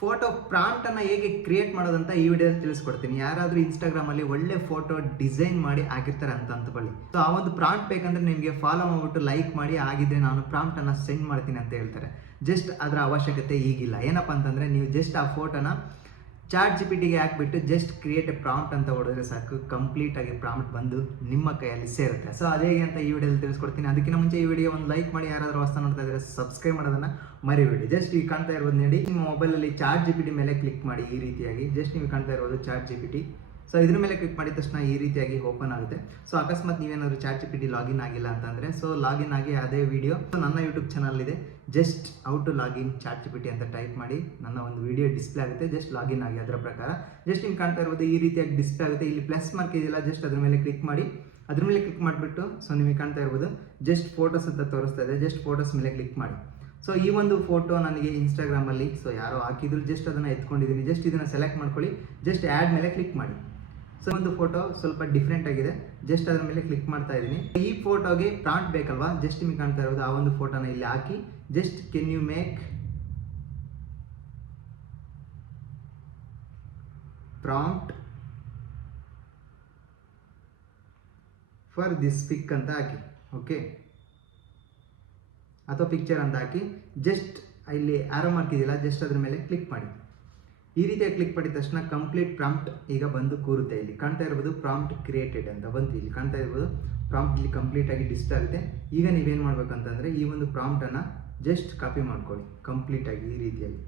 Photo ಪ್ರಾಂಪ್ಟನ್ನು ಹೇಗೆ create ಮಾಡೋದಂತ ಈ ವಿಡಿಯೋದಲ್ಲಿ ತಿಳಿಸ್ಕೊಡ್ತೀನಿ. ಯಾರಾದರೂ ಇನ್ಸ್ಟಾಗ್ರಾಮಲ್ಲಿ ಒಳ್ಳೆ ಫೋಟೋ ಡಿಸೈನ್ ಮಾಡಿ ಹಾಕಿರ್ತಾರೆ ಅಂತ ಅಂದ್ಕೊಳ್ಳಿ. ಸೊ ಆ ಒಂದು ಪ್ರಾಂಪ್ಟ್ ಬೇಕಂದ್ರೆ ನಿಮಗೆ ಫಾಲೋ ಮಾಡಿಬಿಟ್ಟು ಲೈಕ್ ಮಾಡಿ, ಆಗಿದ್ರೆ ನಾನು ಪ್ರಾಂಪ್ಟನ್ನು ಸೆಂಡ್ ಮಾಡ್ತೀನಿ ಅಂತ ಹೇಳ್ತಾರೆ. ಜಸ್ಟ್ ಅದರ ಅವಶ್ಯಕತೆ ಈಗಿಲ್ಲ. ಏನಪ್ಪ ಅಂತಂದರೆ ನೀವು ಜಸ್ಟ್ ಆ ಫೋಟೋನ ಚಾಟ್ ಜಿಪಿಟಿಗೆ ಹಾಕ್ಬಿಟ್ಟು ಜಸ್ಟ್ ಕ್ರಿಯೇಟ್ ಎ ಪ್ರಾಂಪ್ಟ್ ಅಂತ ಹೊಡೆದ್ರೆ ಸಾಕು, ಕಂಪ್ಲೀಟಾಗಿ ಪ್ರಾಂಪ್ಟ್ ಬಂದು ನಿಮ್ಮ ಕೈಯಲ್ಲಿ ಸೇರುತ್ತೆ. ಸೊ ಅದೇ ಅಂತ ಈ ವಿಡಿಯೋದಲ್ಲಿ ತಿಳಿಸ್ಕೊಡ್ತೀನಿ. ಅದಕ್ಕಿಂತ ಮುಂಚೆ ಈ ವಿಡಿಯೋ ಒಂದು ಲೈಕ್ ಮಾಡಿ, ಯಾರಾದರೂ ಹೊಸ ನೋಡ್ತಾ ಇದ್ದರೆ ಸಬ್ಸ್ಕ್ರೈಬ್ ಮಾಡೋದನ್ನು ಮರಿಬೇಡಿ. ಜಸ್ಟ್ ಈಗ ಕಾಣ್ತಾ ಇರೋದು ನೋಡಿ, ನಿಮ್ಮ ಮೊಬೈಲಲ್ಲಿ ಚಾಟ್ ಜಿಪಿಟಿ ಮೇಲೆ ಕ್ಲಿಕ್ ಮಾಡಿ. ಈ ರೀತಿಯಾಗಿ ಜಸ್ಟ್ ನೀವು ಕಾಣ್ತಾ ಇರೋದು ಚಾಟ್ ಜಿಪಿಟಿ. ಸೊ ಇದ್ರ ಮೇಲೆ ಕ್ಲಿಕ್ ಮಾಡಿದ ತಕ್ಷಣ ಈ ರೀತಿಯಾಗಿ ಓಪನ್ ಆಗುತ್ತೆ. ಸೊ ಅಕಸ್ಮಾತ್ ನೀವೇನಾದರೂ ಚಾಟ್ ಜಿಪಿಟಿ ಲಾಗಿನ್ ಆಗಿಲ್ಲ ಅಂತಂದರೆ ಸೊ ಲಾಗಿನ್ ಆಗಿ ಅದೇ ವಿಡಿಯೋ ನನ್ನ ಯೂಟ್ಯೂಬ್ ಚಾನಲ್ ಇದೆ. Just how to login ChatGPT ಅಂತ ಟೈಪ್ ಮಾಡಿ, ನನ್ನ ಒಂದು ವಿಡಿಯೋ ಡಿಸ್ಪ್ಲೇ ಆಗುತ್ತೆ. ಜಸ್ಟ್ ಲಾಗಿನ್ ಆಗಿ ಅದರ ಪ್ರಕಾರ ಜಸ್ಟ್ ನಿಮ್ಗೆ ಕಾಣ್ತಾ ಇರ್ಬೋದು ಈ ರೀತಿಯಾಗಿ ಡಿಸ್ಪ್ಲೇ ಆಗುತ್ತೆ. ಇಲ್ಲಿ ಪ್ಲಸ್ ಮಾರ್ಕ್ ಇದೆಯಲ್ಲ, ಜಸ್ಟ್ ಅದ್ರ ಮೇಲೆ ಕ್ಲಿಕ್ ಮಾಡಿ. ಅದ್ರ ಮೇಲೆ ಕ್ಲಿಕ್ ಮಾಡಿಬಿಟ್ಟು ಸೊ ನಿಮಗೆ ಕಾಣ್ತಾ ಇರ್ಬೋದು ಜಸ್ಟ್ ಫೋಟೋಸ್ ಅಂತ ತೋರಿಸ್ತಾ ಇದೆ. ಜಸ್ಟ್ ಫೋಟೋಸ್ ಮೇಲೆ ಕ್ಲಿಕ್ ಮಾಡಿ. ಸೊ ಈ ಒಂದು ಫೋಟೋ ನನಗೆ ಇನ್ಸ್ಟಾಗ್ರಾಮಲ್ಲಿ ಸೊ ಯಾರೋ ಹಾಕಿದ್ರು, ಜಸ್ಟ್ ಅದನ್ನು ಎತ್ಕೊಂಡಿದ್ದೀನಿ. ಜಸ್ಟ್ ಇದನ್ನು ಸೆಲೆಕ್ಟ್ ಮಾಡ್ಕೊಳ್ಳಿ. ಜಸ್ಟ್ ಆ್ಯಡ್ ಮೇಲೆ ಕ್ಲಿಕ್ ಮಾಡಿ. ಸೊ ಒಂದು ಫೋಟೋ ಸ್ವಲ್ಪ ಡಿಫ್ರೆಂಟ್ ಆಗಿದೆ. ಜಸ್ಟ್ ಅದರ ಮೇಲೆ ಕ್ಲಿಕ್ ಮಾಡ್ತಾ ಇದ್ದೀನಿ. ಈ ಫೋಟೋಗೆ ಪ್ರಾಂಪ್ಟ್ ಬೇಕಲ್ವಾ, ಜಸ್ಟ್ ನಿಮಗೆ ಕಾಣ್ತಾ ಇರೋದು ಆ ಒಂದು ಫೋಟೋನ ಇಲ್ಲಿ ಹಾಕಿ just can you make prompt for this pic ಅಂತ ಹಾಕಿ, ಓಕೆ, ಅಥವಾ ಪಿಕ್ಚರ್ ಅಂತ ಹಾಕಿ ಜಸ್ಟ್ ಇಲ್ಲಿ ಆರೋ ಮಾರ್ಕ್ ಇದೆಯಲ್ಲ, ಜಸ್ಟ್ ಅದ್ರ ಮೇಲೆ ಕ್ಲಿಕ್ ಮಾಡಿ. ಈ ರೀತಿಯಾಗಿ ಕ್ಲಿಕ್ ಮಾಡಿದ ತಕ್ಷಣ ಕಂಪ್ಲೀಟ್ ಪ್ರಾಂಪ್ಟ್ ಈಗ ಬಂದು ಕೂರುತ್ತೆ. ಇಲ್ಲಿ ಕಾಣ್ತಾ ಇರ್ಬೋದು ಪ್ರಾಂಪ್ಟ್ ಕ್ರಿಯೇಟೆಡ್ ಅಂತ ಬಂತು. ಇಲ್ಲಿ ಕಾಣ್ತಾ ಇರ್ಬೋದು ಪ್ರಾಂಪ್ಟ್ ಇಲ್ಲಿ ಕಂಪ್ಲೀಟಾಗಿ ಡಿಸ್ಪ್ಲೇ ಆಗುತ್ತೆ. ಈಗ ನೀವೇನು ಮಾಡ್ಬೇಕಂತಂದರೆ ಈ ಒಂದು ಪ್ರಾಂಪ್ಟನ್ನು ಜಸ್ಟ್ ಕಾಪಿ ಮಾಡ್ಕೊಳ್ಳಿ ಕಂಪ್ಲೀಟಾಗಿ. ಈ ರೀತಿಯಾಗಿ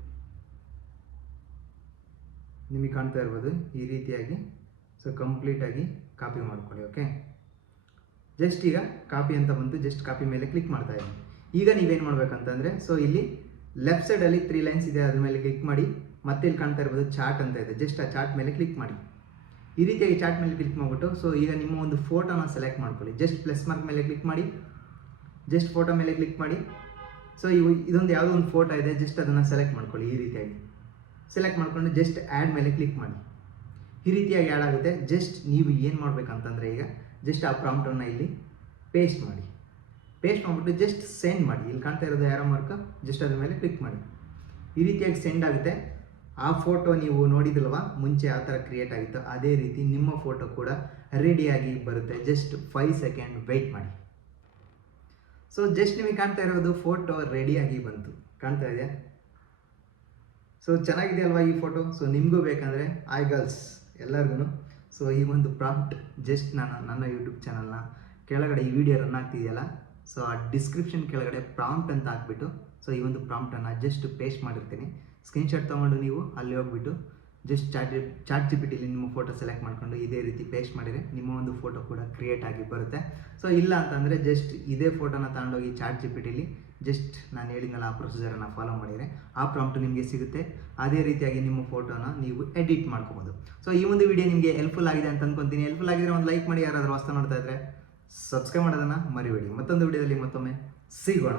ನಿಮಗೆ ಕಾಣ್ತಾ ಇರ್ಬೋದು ಈ ರೀತಿಯಾಗಿ. ಸೊ ಕಂಪ್ಲೀಟಾಗಿ ಕಾಪಿ ಮಾಡ್ಕೊಳ್ಳಿ, ಓಕೆ. ಜಸ್ಟ್ ಈಗ ಕಾಪಿ ಅಂತ ಬಂತು. ಜಸ್ಟ್ ಕಾಪಿ ಮೇಲೆ ಕ್ಲಿಕ್ ಮಾಡ್ತಾ ಇದ್ದೀನಿ. ಈಗ ನೀವೇನು ಮಾಡ್ಬೇಕಂತಂದರೆ ಸೊ ಇಲ್ಲಿ ಲೆಫ್ಟ್ ಸೈಡಲ್ಲಿ 3 ಲೈನ್ಸ್ ಇದೆ, ಅದ್ರ ಮೇಲೆ ಕ್ಲಿಕ್ ಮಾಡಿ. ಮತ್ತೆ ಇಲ್ಲಿ ಕಾಣ್ತಾ ಇರ್ಬೋದು ಚಾಟ್ ಅಂತ ಇದೆ. ಜಸ್ಟ್ ಆ ಚಾಟ್ ಮೇಲೆ ಕ್ಲಿಕ್ ಮಾಡಿ. ಈ ರೀತಿಯಾಗಿ ಚಾಟ್ ಮೇಲೆ ಕ್ಲಿಕ್ ಮಾಡಿಬಿಟ್ಟು ಸೊ ಈಗ ನಿಮ್ಮ ಒಂದು ಫೋಟೋನ ಸೆಲೆಕ್ಟ್ ಮಾಡ್ಕೊಳ್ಳಿ. ಜಸ್ಟ್ ಪ್ಲಸ್ ಮಾರ್ಕ್ ಮೇಲೆ ಕ್ಲಿಕ್ ಮಾಡಿ. ಜಸ್ಟ್ ಫೋಟೋ ಮೇಲೆ ಕ್ಲಿಕ್ ಮಾಡಿ. ಸೊ ಇದೊಂದು ಯಾವುದೋ ಒಂದು ಫೋಟೋ ಇದೆ, ಜಸ್ಟ್ ಅದನ್ನು ಸೆಲೆಕ್ಟ್ ಮಾಡ್ಕೊಳ್ಳಿ. ಈ ರೀತಿಯಾಗಿ ಸೆಲೆಕ್ಟ್ ಮಾಡಿಕೊಂಡು ಜಸ್ಟ್ ಆ್ಯಡ್ ಮೇಲೆ ಕ್ಲಿಕ್ ಮಾಡಿ. ಈ ರೀತಿಯಾಗಿ ಆ್ಯಡ್ ಆಗುತ್ತೆ. ಜಸ್ಟ್ ನೀವು ಏನು ಮಾಡಬೇಕಂತಂದರೆ ಈಗ ಜಸ್ಟ್ ಆ ಪ್ರಾಂಪ್ಟನ್ನು ಇಲ್ಲಿ ಪೇಸ್ಟ್ ಮಾಡಿ. ಪೇಸ್ಟ್ ಮಾಡಿಬಿಟ್ಟು ಜಸ್ಟ್ ಸೆಂಡ್ ಮಾಡಿ. ಇಲ್ಲಿ ಕಾಣ್ತಾ ಇರೋದು ಆರೋ ಮಾರ್ಕ್, ಜಸ್ಟ್ ಅದ್ರ ಮೇಲೆ ಕ್ಲಿಕ್ ಮಾಡಿ. ಈ ರೀತಿಯಾಗಿ ಸೆಂಡ್ ಆಗುತ್ತೆ. ಆ ಫೋಟೋ ನೀವು ನೋಡಿದಿಲ್ವಾ ಮುಂಚೆ ಆ ಥರ ಕ್ರಿಯೇಟ್ ಆಗಿತ್ತು, ಅದೇ ರೀತಿ ನಿಮ್ಮ ಫೋಟೋ ಕೂಡ ರೆಡಿಯಾಗಿ ಬರುತ್ತೆ. ಜಸ್ಟ್ 5 ಸೆಕೆಂಡ್ ವೆಯ್ಟ್ ಮಾಡಿ. ಸೊ ಜಸ್ಟ್ ನಿಮಗೆ ಕಾಣ್ತಾ ಇರೋದು ಫೋಟೋ ರೆಡಿಯಾಗಿ ಬಂತು. ಕಾಣ್ತಾ ಇದೆಯಾ? ಸೊ ಚೆನ್ನಾಗಿದೆ ಅಲ್ವಾ ಈ ಫೋಟೋ? ಸೊ ನಿಮಗೂ ಬೇಕಂದರೆ ಐ ಗರ್ಲ್ಸ್ ಎಲ್ಲರಿಗೂ ಸೊ ಈ ಒಂದು ಪ್ರಾಂಪ್ಟ್ ಜಸ್ಟ್ ನಾನು ನನ್ನ ಯೂಟ್ಯೂಬ್ ಚಾನಲ್ನ ಕೆಳಗಡೆ ಈ ವಿಡಿಯೋ ರನ್ ಆಗ್ತಿದೆಯಲ್ಲ, ಸೊ ಆ ಡಿಸ್ಕ್ರಿಪ್ಷನ್ ಕೆಳಗಡೆ ಪ್ರಾಂಪ್ಟ್ ಅಂತ ಹಾಕ್ಬಿಟ್ಟು ಸೊ ಈ ಒಂದು ಪ್ರಾಂಪ್ಟನ್ನು ಜಸ್ಟ್ ಪೇಸ್ಟ್ ಮಾಡಿರ್ತೀನಿ. ಸ್ಕ್ರೀನ್ಶಾಟ್ ತೊಗೊಂಡು ನೀವು ಅಲ್ಲಿ ಹೋಗ್ಬಿಟ್ಟು ಜಸ್ಟ್ ಚಾಟ್ ಜಿಪಿಟಿಲಿ ನಿಮ್ಮ ಫೋಟೋ ಸೆಲೆಕ್ಟ್ ಮಾಡಿಕೊಂಡು ಇದೇ ರೀತಿ ಪೇಸ್ಟ್ ಮಾಡಿದರೆ ನಿಮ್ಮ ಒಂದು ಫೋಟೋ ಕೂಡ ಕ್ರಿಯೇಟ್ ಆಗಿ ಬರುತ್ತೆ. ಸೊ ಇಲ್ಲ ಅಂತಂದರೆ ಜಸ್ಟ್ ಇದೇ ಫೋಟೋನ ತಗೊಂಡೋಗಿ ಚಾಟ್ ಜಿಪಿಟಿಲಿ ಜಸ್ಟ್ ನಾನು ಹೇಳಿದ್ನಲ್ಲ ಆ ಪ್ರೊಸೀಜರನ್ನು ಫಾಲೋ ಮಾಡಿದರೆ ಆ ಪ್ರಾಂಪ್ಟ್ ನಿಮಗೆ ಸಿಗುತ್ತೆ. ಅದೇ ರೀತಿಯಾಗಿ ನಿಮ್ಮ ಫೋಟೋನ ನೀವು ಎಡಿಟ್ ಮಾಡ್ಕೋಬೋದು. ಸೊ ಈ ಒಂದು ವಿಡಿಯೋ ನಿಮಗೆ ಹೆಲ್ಪ್ಫುಲ್ ಆಗಿದೆ ಅಂತ ಅಂದ್ಕೊತೀನಿ. ಹೆಲ್ಪ್ಫುಲ್ ಆಗಿದ್ರೆ ಒಂದು ಲೈಕ್ ಮಾಡಿ, ಯಾರಾದರೂ ಹೊಸ ನೋಡ್ತಾ ಇದ್ದರೆ ಸಬ್ಸ್ಕ್ರೈಬ್ ಮಾಡೋದನ್ನು ಮರಿಬೇಡಿ. ಮತ್ತೊಂದು ವಿಡಿಯೋದಲ್ಲಿ ಮತ್ತೊಮ್ಮೆ ಸಿಗೋಣ.